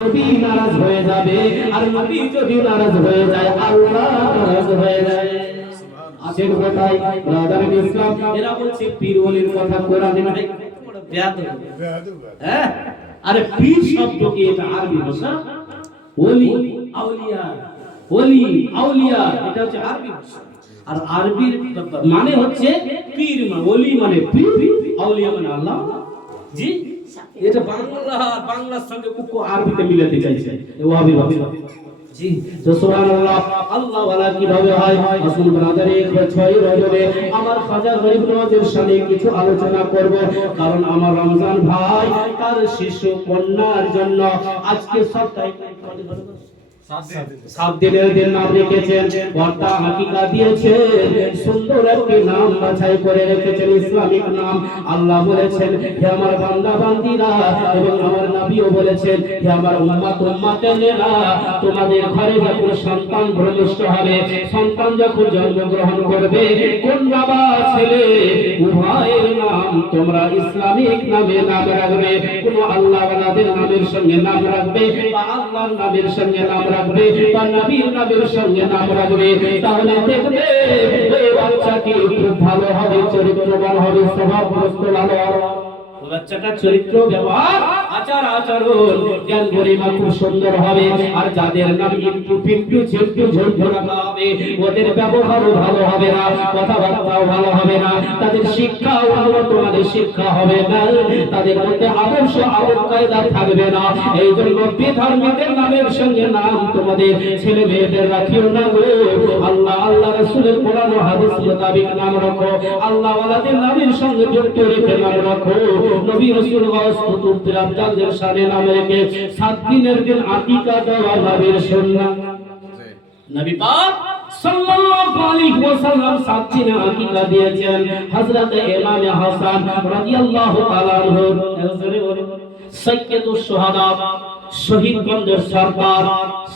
নবী নারাজ হয়ে যাবে, আর নবী যদি নারাজ হয়ে যায় আল্লাহ নারাজ হয়ে যায়। আছেন কোথায় ব্রাদার ইসলাম? এরা বলছে পীর ওলির কথা কোরআনে নাই। হ্যাঁ, আরে পীর শব্দ কি এটা আরবি ভাষা? ওলি আউলিয়া, ওলি আউলিয়া এটা হচ্ছে আরবি ভাষা। আর আরবির মানে হচ্ছে পীর, মানে ওলি মানে পীর, আউলিয়া মানে আল্লাহ। জি, এটা বাংলার সঙ্গে উক্কো আরবিতে মিলাতে চাইছে ওয়াহাবি ভাষা। জি, তো সুবহানাল্লাহ। আল্লাহ ওয়ালা কিভাবে হয়? আসুন ব্রাদারে 6 রজবে আমার খাজা গরিব নওয়াজের সাথে কিছু আলোচনা করব, কারণ আমার রমজান ভাই তার শিশু কন্যার জন্য আজকে সপ্তাহে 7 দিনের দিন নাম রেখেছেন, কর্তা হাকিকা দিয়েছেন, সুন্দর একটি নাম বাছাই করে রেখেছেন, ইসলামিক নাম। আল্লাহ বলেছেন, হে আমার বান্দা বান্দীরা, এবং আমার নবীও বলেছেন, হে আমার উম্মত উম্মাতেরা, তোমাদের ঘরে যখন সন্তান ভূমিষ্ঠ হবে, সন্তান যখন জন্মগ্রহণ করবে, কোন বাবা ছেলে উভয়ের নাম তোমরা ইসলামিক নামে নাম রাখবে। কোন আল্লাহ ওয়ালাদের নামের সঙ্গে নাম রাখবে, বা আল্লাহর নামের সঙ্গে নাম রাখবে, বা নবীর নামের সঙ্গে নাম রাখবে, তাহলে দেখবে ওই বাচ্চাটি খুব ভালো হবে, চরিত্রবান হবে, স্বভাবগ্রস্ত ভালো হবে। বাচ্চাটার চরিত্র, ব্যবহার, আচার আচরণ, জ্ঞান গরিমা খুব সুন্দর হবে। আর যাদের নাম একটু পিন্টু ঝন্টু ঝন্টু রাখা হবে, ওদের ব্যবহারও ভালো হবে না, কথাবার্তাও ভালো হবে না, তাদের শিক্ষাও উন্নত মানের শিক্ষা হবে না, তাদের মধ্যে আদর্শ আদব কায়দা থাকবে না। এই জন্য বেধর্মীদের নামের সঙ্গে নাম তোমাদের ছেলে মেয়েদের রাখিও না গো। আল্লাহ আল্লাহ রাসূলের কোরআন ও হাদিস মোতাবেক নাম রাখো, আল্লাহ ওয়ালাদের নামের সঙ্গে যুক্ত রেখে নাম রাখো। নবী রাসূল ওয়াসতুত বিরামজানদের শানে নাম রেখে 7 দিনের দিন আকিকা দেওয়া নবীর সুন্নাহ। নবী পাক সাল্লাল্লাহু আলাইহি ওয়াসাল্লাম 7 দিনে আকিকা দিয়েছেন। হযরত ইমাম হাসান রাদিয়াল্লাহু তাআলা আনহু সাইয়্যিদুশ শুহাদা, শহীদগণদের সরদার,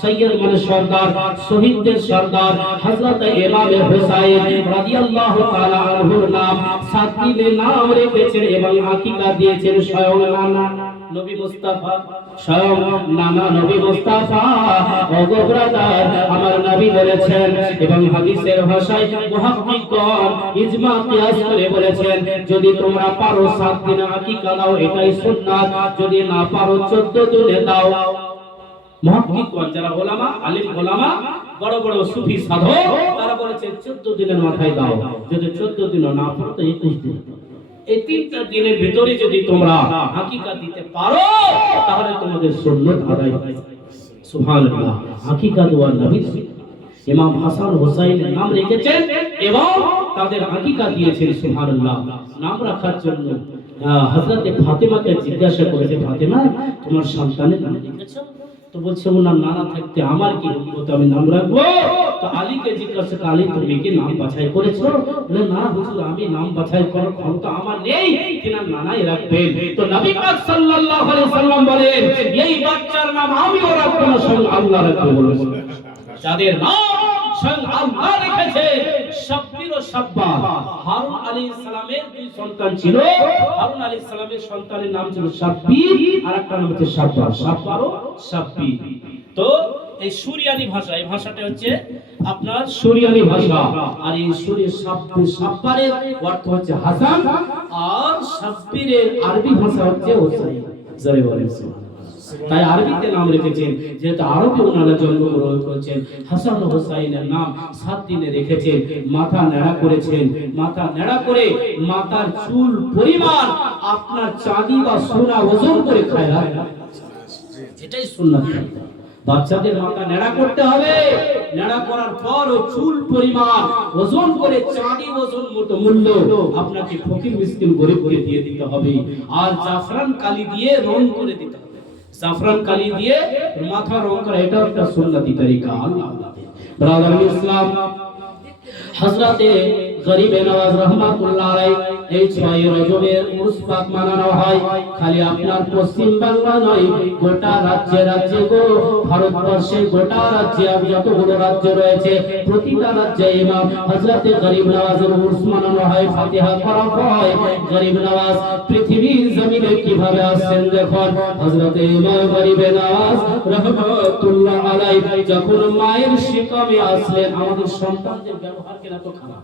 সৈয়দ মানে সরদার, শহীদদের সরদার হযরত ইমাম হুসাইন রাদিয়াল্লাহু তাআলা আনহুর নাম 7 দিনে নাম রেখেছেন এবং আকিকা দিয়েছেন স্বয়ং নানা নবী মুস্তাফা, স্বয়ং নানা নবী মুস্তাফা। ওগো ব্রাদার, আমার নবী বলেছেন, এবং হাদিসের ভাষায় মুহাক্কিকগণ ইজমা কিয়াস করে বলেছেন, যদি তোমরা পারো 7 দিনে আকিকা দাও, এটাই সুন্নাত, যদি না পারো 14 দিনে দাও। মুহাক্কিকগণ যারা ওলামা, আলিম ওলামা, বড় বড় সুফি সাধক, তারা বলেছেন 14 দিনের মাথায় দাও, যদি 14 দিনও না পারো তো 21 দিন। এই 3টা দিনের ভিতরে যদি তোমরা হাকিকা দিতে পারো, তাহলে তোমাদের সুন্নাত আদায় হবে। সুবহানাল্লাহ। হাকিকা দেওয়া নবী ইমাম হাসান হুসাইনের নাম রেখেছেন এবং তাদের হাকিকা দিয়েছেন। সুবহানাল্লাহ। নাম রাখার জন্য হযরত ফাতেমাকে জিজ্ঞাসা করেছে, ফাতেমা তোমার সন্তানের নাম রেখেছো? তো বলছে, ওনার নানা থাকতে আমার কি হতো, আমি নাম রাখবো? তো আলীকে জিজ্ঞাসা করে, আলী তুমি কি নাম বাছাই করেছো? বলে, না হুজুর, আমি নাম বাছাই করার ক্ষমতা আমার নেই, তিনার নানাই রাখবেন। তো নবী পাক সাল্লাল্লাহু আলাইহি সাল্লাম বলেন, এই বাচ্চার নাম আমিও রাখবো না, স্বয়ং আল্লাহ রাখবে। বলেন, যাদের নাম স্বয়ং আল্লাহ রেখেছে, শাব্বির ও শাব্বার। হারুন আলাইহিস সালামের 2 সন্তান ছিল। হারুন আলাইহিস সালামের সন্তানের নাম ছিল শাব্বির, আর একটা নাম হচ্ছে শাব্বার। শাব্বার ও শাব্বির। তো এই সুরিয়ানি ভাষা, এই ভাষাটা হচ্ছে আপনার সুরিয়ানি ভাষা। আর এই শাব্বারের অর্থ হচ্ছে হাসান, আর শাব্বিরের আরবি ভাষা হচ্ছে হুসাইন। জোরে বলেন সুবহানাল্লাহ। তাই আরবিতে নাম রেখেছেন, যেহেতু আরবি ওনারা জন্মগ্রহণ করেছেন। হাসান ও হুসাইনের নাম 7 দিনে রেখেছেন। মাথা নেড়া করেছেন, মাথা নেড়া করে মাথার চুল পরিমাণ আপনার চাঁদি বা সোনা ওজন করে খায়, এটাই সুন্নাত। বাচ্চাদের মাথা নেড়া করতে হবে, নেড়া করার পর ও চুল পরিমাণ ওজন করে চাঁদি ওজন মতো মূল্য আপনাকে ফকির মিসকিন গরিব করে দিয়ে দিতে হবে। আর জাফরান কালি দিয়ে রং করে দিতে হবে। জাফরান কালি দিয়ে মাথা রং করা, এটা একটা সুন্নতি তরিকা। আল্লাহ ব্রাদার ইসলাম, হযরতে গরিবে নওয়াজ রহমাতুল্লাহ আলাইহি এই 6 রজবের উরুস পাক মানানো হয়। খালি আপনার পশ্চিম বাংলা নয়, গোটা রাজ্যে রাজ্যে গো, ভারতবর্ষে গোটা রাজ্যে আর যতগুলো রাজ্য রয়েছে প্রতিটা রাজ্যে ইমাম হযরতে গরিব নওয়াজের উরুস মানানো হয়, ফাতিহা পড়া হয়। গরিব নওয়াজ পৃথিবীর জমিনে কিভাবে আসছেন দেখুন। হযরতে ইমাম গরিব নওয়াজ রাহমাতুল্লাহ আলাইহি যখন মায়ের শিকামে আসলেন, আমাদের সন্তানদের ব্যবহার কেন এত খারাপ,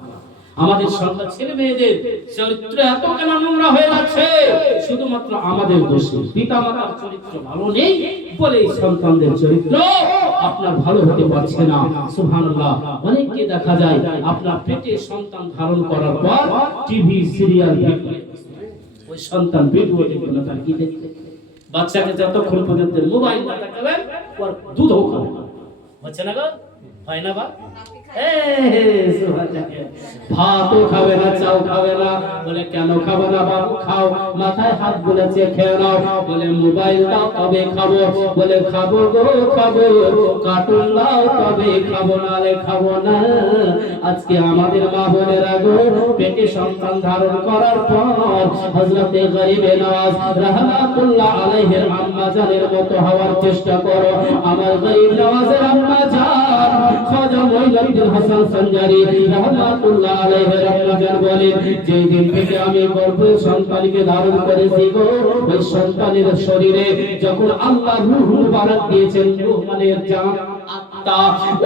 আমাদের সন্তান ছেলে মেয়েদের চরিত্র এত কেন নোংরা হয়ে যাচ্ছে, শুধুমাত্র আমাদের দোষে। পিতামাতার চরিত্র ভালো নেই বলে সন্তানদের চরিত্র আপনার ভালো হতে পারছে না। সুবহানাল্লাহ। অনেককে দেখা যায় আপনার পেটে সন্তান ধারণ করার পর টিভি সিরিয়াল দেখে ওই সন্তান ভিডিও দেখবে না, তার কি দেখবে? বাচ্চাকে যতক্ষণ পর্যন্ত মোবাইল না দেখাবেন ওর দুধও খাবে না, হচ্ছে না গো? হয় না বা? ভাতও খাবে না, চাও খাবে না। বলে কেন খাবে না বাবু? খাও। মাথায় হাত বলেছে খেয়ে নাও। বলে মোবাইল দাও তবে খাবো। বলে খাবো গো খাবো, কার্টুন দাও তবে খাবো, নালে খাবো না। আজকে আমাদের মা বোনেরা গো পেটে সন্তান ধারণ করার পর হযরতে গরিব নওয়াজ রাহমাতুল্লাহ আলাইহির আম্মা জানের মতো হওয়ার চেষ্টা করো। আমার গরিব নওয়াজের আম্মা জান খাজা মঈনুদ্দিন হাসান সঞ্জারি রাহমাতুল্লাহ আলাইহির আম্মা জান বলেন, যেই দিন থেকে আমি গর্ভে সন্তানকে ধারণ করেছি গো, ওই সন্তানের শরীরে যখন আল্লাহ রূহ মুবারক দিয়েছেন, রূহ মানে জান, আত্মা,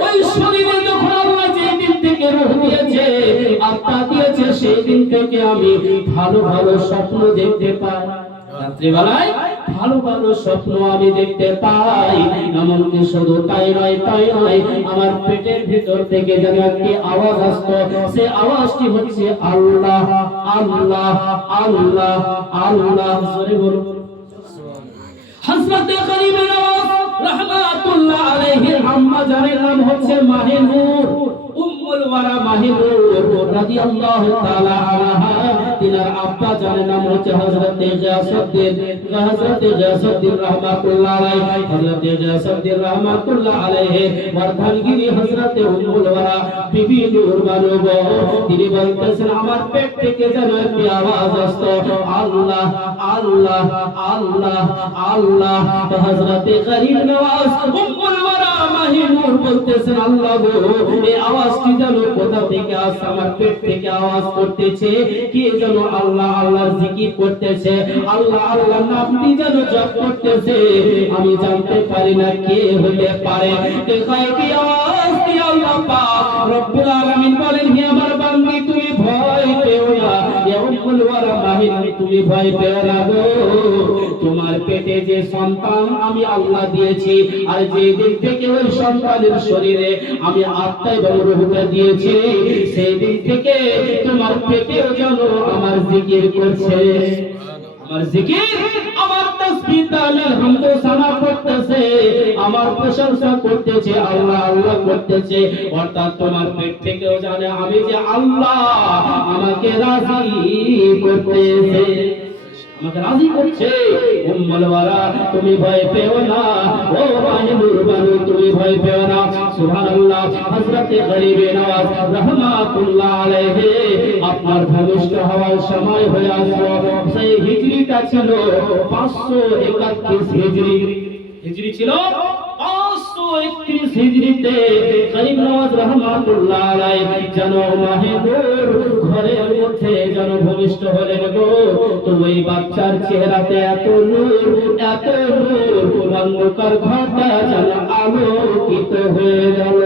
ওই শরীরে যখন আল্লাহ যেই দিন থেকে রূহ দিয়েছে, আত্মা দিয়েছে, সেই দিন থেকে আমি ভালো ভালো স্বপ্ন দেখতে পাই। রাত্রিবেলায় ভালো ভালো স্বপ্ন আমি দেখতে পাই। এমনকি শুধু তাই নয়, আমার পেটের ভিতর থেকে যেন একটি আওয়াজ আসতো, সে আওয়াজটি হচ্ছে আল্লাহ আল্লাহ আল্লাহ আল্লাহ। জোরে বলুন হযরতে গরিব নওয়াজ রাহমাতুল্লাহ আলাইহির আম্মা জানের নাম হচ্ছে মাহিনুর, উম্মুল ওয়ারা মাহিনুর রাদিয়াল্লাহু তাআলা আনহা। তিনার আব্বা জানের নাম হচ্ছে হযরতে গিয়াসউদ্দিন রাহমাতুল্লাহ আলাইহি। হযরতে গিয়াসউদ্দিন রাহমাতুল্লাহ আলাইহি বর্ধনগিরি হযরতে উম্মুল ওয়ারা বিবি নূর বানব, তিনি বলতেছেন আমার পেট থেকে যেন একটি আওয়াজ আসতো আল্লাহ আল্লাহ আল্লাহ আল্লাহ। তো হযরতে গরিব নওয়াজ উম্মুল ওয়ারা মাহিনুর বলতেছেন আল্লাহ গো, এই আওয়াজটি যেন কোথা থেকে আসছে, আমার পেট থেকে আওয়াজ করতেছে, কে যেন আল্লাহ আল্লাহর জিকির করতেছে, আল্লাহ আল্লাহ নামটি যেন জপ করতেছে, আমি জানতে পারি না কে হতে পারে। কে গায়বী আওয়াজ দিয়ে আল্লাহ পাক রব্বুল আলামিন বলেন, হে আমার বান্দী তুমি ভয় পেও না, ইয়া উম্মুল ওয়ারা মাহিনুর তুমি ভয় পেও না গো, তোমার পেটে যে সন্তান আমি আল্লাহ দিয়েছি, আর যে দিন থেকে ওই সন্তানের শরীরে আমি আত্মা এবং রূহটা দিয়েছি, সেই দিন থেকে তোমার পেটেও যেন আমার জিকির করছে, আমার জিকির, আমার তাসবিহ তাহলিল হামদ সানা করতেছে, আমার প্রশংসা করতেছে, আল্লাহ আল্লাহ করতেছে। অর্থাৎ তোমার পেট থেকেও জানে আমি যে আল্লাহ আমাকে রাজি করতেছে, আমাকে রাজি করছে। উম্মুল ওয়ারা তুমি ভয় পেও না, ও মাহিনুর বানু তুমি ভয় পেও না। সুবহানাল্লাহ। হযরতে গরিব নওয়াজ রাহমাতুল্লাহ আলাইহি আপনার ভূমিষ্ঠ হওয়ার সময় হয়ে আসলো, সেই হিজরিটা ছিল 531 হিজরি, হিজরি ছিল 531 হিজরিতে গরিব নওয়াজ রাহমাতুল্লাহ আলাইহি যেন মাহিনুর ঘরের মধ্যে যেন ভূমিষ্ঠ হলেন গো। তো ওই বাচ্চার চেহারাতে এত নূর, এত নূর, অন্ধকার ঘরটা যেন আলোকিত হয়ে গেল।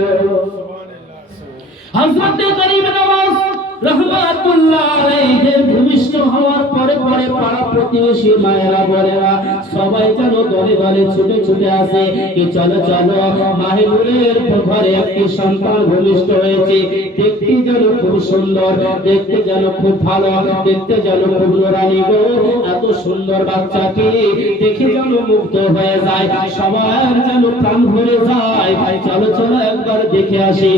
হযরতে গরিব নওয়াজ রাহমাতুল্লাহ আলাইহি ভূমিষ্ঠ হওয়ার পরে পরে পাড়া প্রতিবেশী মায়েরা বলেরা সবাই যেন দলে দলে ছুটে ছুটে আসে, কি চলো চলো মাহিনুরের ঘরে একটি সন্তান ভূমিষ্ঠ হয়েছে, দেখতে যেন খুব সুন্দর, দেখতে যেন খুব ভালো, দেখতে যেন খুব নুরানি গো, এত সুন্দর বাচ্চাটি দেখে যেন মুগ্ধ হয়ে যায়, সবার যেন প্রাণ ভরে যায়, চলো চলো একবার দেখে আসি।